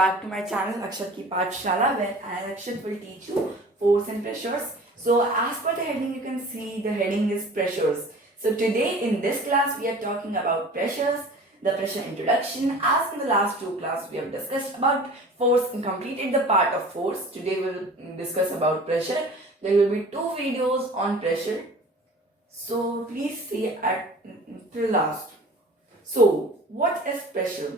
back to my channel Akshat ki pathshala, where I Akshat will teach you force and pressures. So as per the heading, you can see the heading is pressures. So today in this class we are talking about pressures, the pressure introduction. As in the last two classes we have discussed about force and completed the part of force. Today we will discuss about pressure. There will be two videos on pressure. So please see at till last. So what is pressure?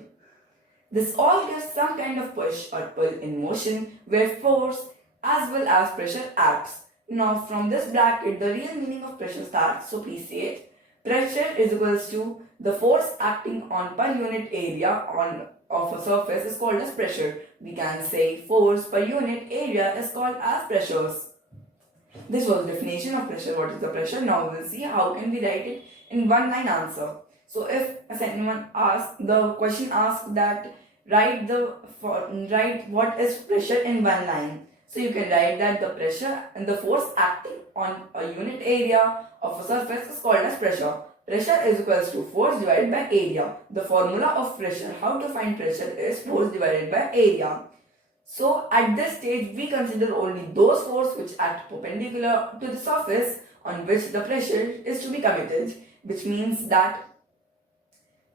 This all gives some kind of push or pull in motion where force as well as pressure acts. Now from this bracket the real meaning of pressure starts, so please see it. Pressure is equals to the force acting on per unit area of a surface is called as pressure. We can say force per unit area is called as pressures. This was the definition of pressure. What is the pressure? Now we will see how can we write it in one line answer. So if anyone asks, the question asks that write what is pressure in one line. So you can write that the pressure and the force acting on a unit area of a surface is called as pressure. Pressure is equals to force divided by area. The formula of pressure, how to find pressure, is force divided by area. So at this stage we consider only those forces which act perpendicular to the surface on which the pressure is to be committed, which means that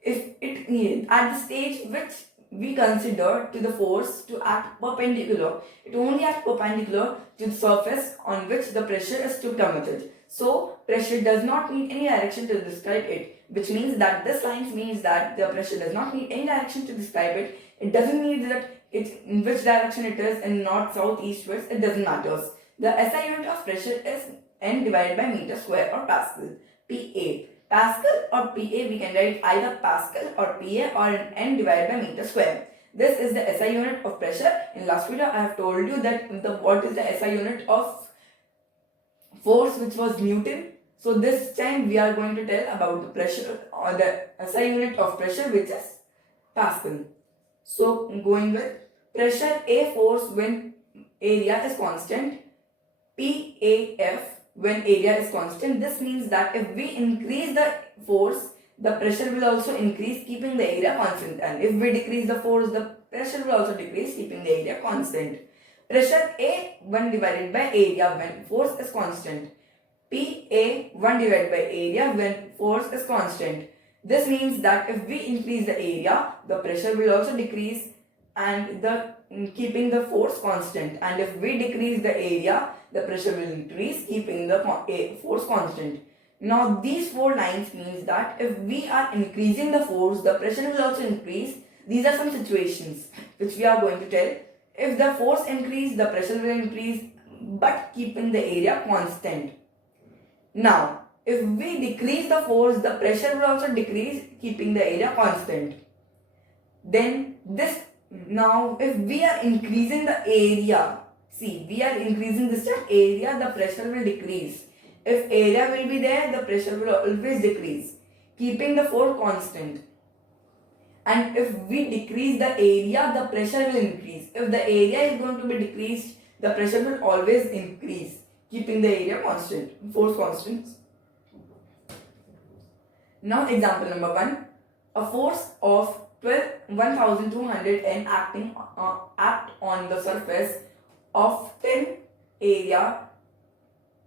if it at the stage which we consider to the force to act perpendicular, it only acts perpendicular to the surface on which the pressure is to be committed. So pressure does not need any direction to describe it, which means that this line means that the pressure does not need any direction to describe it. It doesn't need that in which direction it is, in north, south, east, west, it doesn't matter. The SI unit of pressure is N divided by meter square or Pascal. PA. Pascal or PA, we can write either Pascal or PA or N divided by meter square. This is the SI unit of pressure. In last video I have told you that what is the SI unit of force, which was Newton. So this time we are going to tell about the pressure or the SI unit of pressure, which is Pascal. So going with pressure A force when area is constant, PAF when area is constant. This means that if we increase the force, the pressure will also increase, keeping the area constant, and if we decrease the force, the pressure will also decrease, keeping the area constant. Pressure A1 divided by area when force is constant, PA1 divided by area when force is constant. This means that if we increase the area, the pressure will also decrease and keeping the force constant, and if we decrease the area, the pressure will increase, keeping the force constant. Now these four lines means that if we are increasing the force, the pressure will also increase. These are some situations which we are going to tell. If the force increase, the pressure will increase, but keeping the area constant. Now if we decrease the force, the pressure will also decrease, keeping the area constant. Then now if we are increasing the area, see, we are increasing this area, the pressure will decrease. If area will be there, the pressure will always decrease, keeping the force constant. And if we decrease the area, the pressure will increase. If the area is going to be decreased, the pressure will always increase, keeping the area constant, force constant. Now example number 1. A force of 1200 N act on the surface of 10 area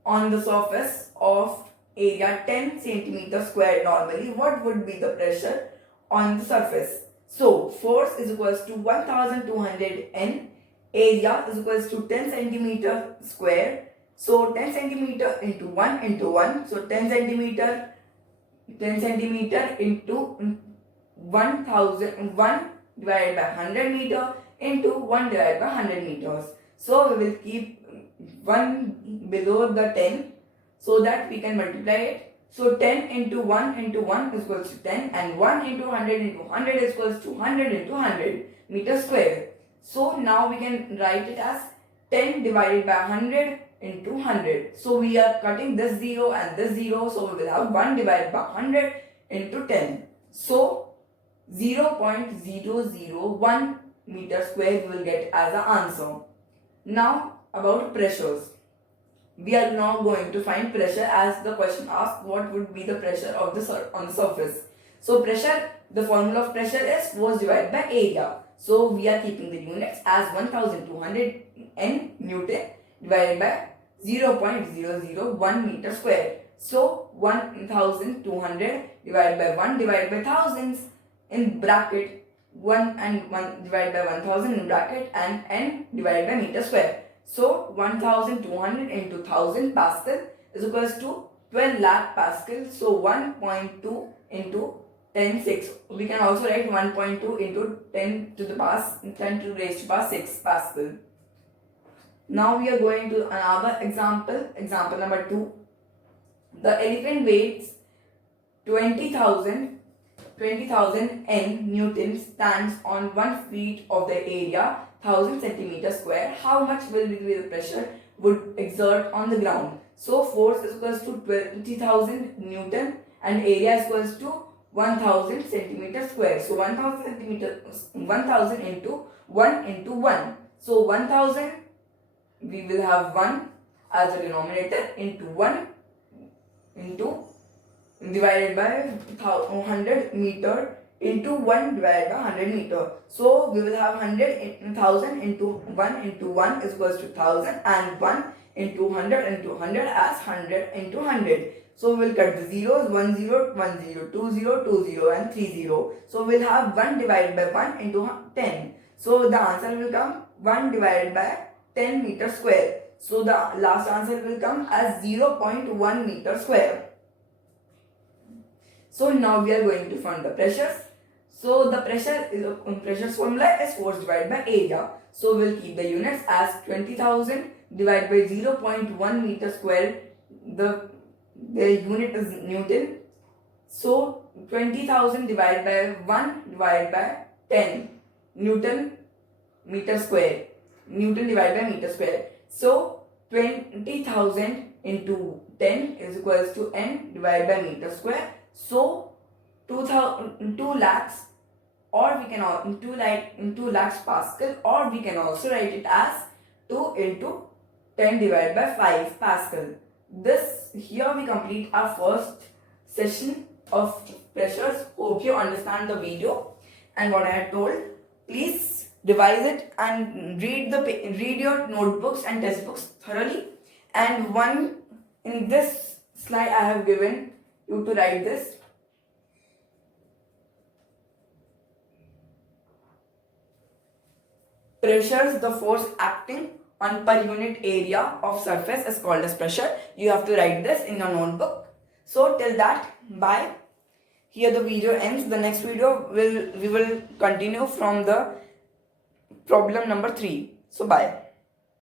on the surface of area 10 centimeter square normally. What would be the pressure on the surface? So force is equals to 1200 N, area is equals to 10 centimeter square. So 10 centimeter into 1 into 1. So 10 centimeter into 1000, 1 divided by 100 meter into 1 divided by 100 meters. So we will keep 1 below the 10 so that we can multiply it. So 10 into 1 into 1 is equals to 10, and 1 into 100 into 100 is equals to 100 into 100 meter square. So now we can write it as 10 divided by 100 into 100. So we are cutting this 0 and this 0. So we will have 1 divided by 100 into 10. So 0.001 meter square we will get as an answer. Now about pressures. We are now going to find pressure, as the question asks what would be the pressure of on the surface. So pressure, the formula of pressure is force divided by area. So we are keeping the units as 1200 N Newton divided by 0.001 meter square. So 1200 divided by 1 divided by thousands in bracket, 1 and 1 divided by 1000 in bracket, and N divided by meter square. So 1200 into 1000 Pascal is equals to 12 lakh Pascal. So 1.2 into 10 6. We can also write 1.2 into 10 to the raised to the power 6 Pascal. Now we are going to another example. Example number 2. The elephant weighs 20,000 N Newton, stands on 1 feet of the area 1000 centimeters square. How much will be the pressure would exert on the ground? So force is equals to 20,000 Newton and area is equals to 1000 centimeters square. So 1000 into 1 into 1. So 1000, we will have 1 as a denominator, into 1 into divided by 100 meter into 1 divided by 100 meter. So we will have 1000 into 1 is equals to 1000, and 1 into 100 into 100 as 100 into 100. So we will cut the zeros, 10 10 20 20 and 30. So we will have 1 divided by 1 into 10. So the answer will come 1 divided by 10 meter square. So the last answer will come as 0.1 meter square. So now we are going to find the pressures. So the pressure's formula is force divided by area. So we'll keep the units as 20,000 divided by 0.1 meter square. The unit is Newton. So 20,000 divided by 1 divided by 10 Newton meter square. Newton divided by meter square. So 20,000 into 10 is equals to N divided by meter square. So 2 lakhs, or we can 2 lakhs Pascal, or we can also write it as 2 into 10 divided by 5 Pascal. This here we complete our first session of pressures. Hope you understand the video and what I had told. Please revise it and read your notebooks and textbooks thoroughly. And one in this slide I have given you to write this. Pressures, the force acting on per unit area of surface, is called as pressure. You have to write this in your notebook. So till that, bye. Here the video ends. The next video we will continue from the problem number 3. So bye.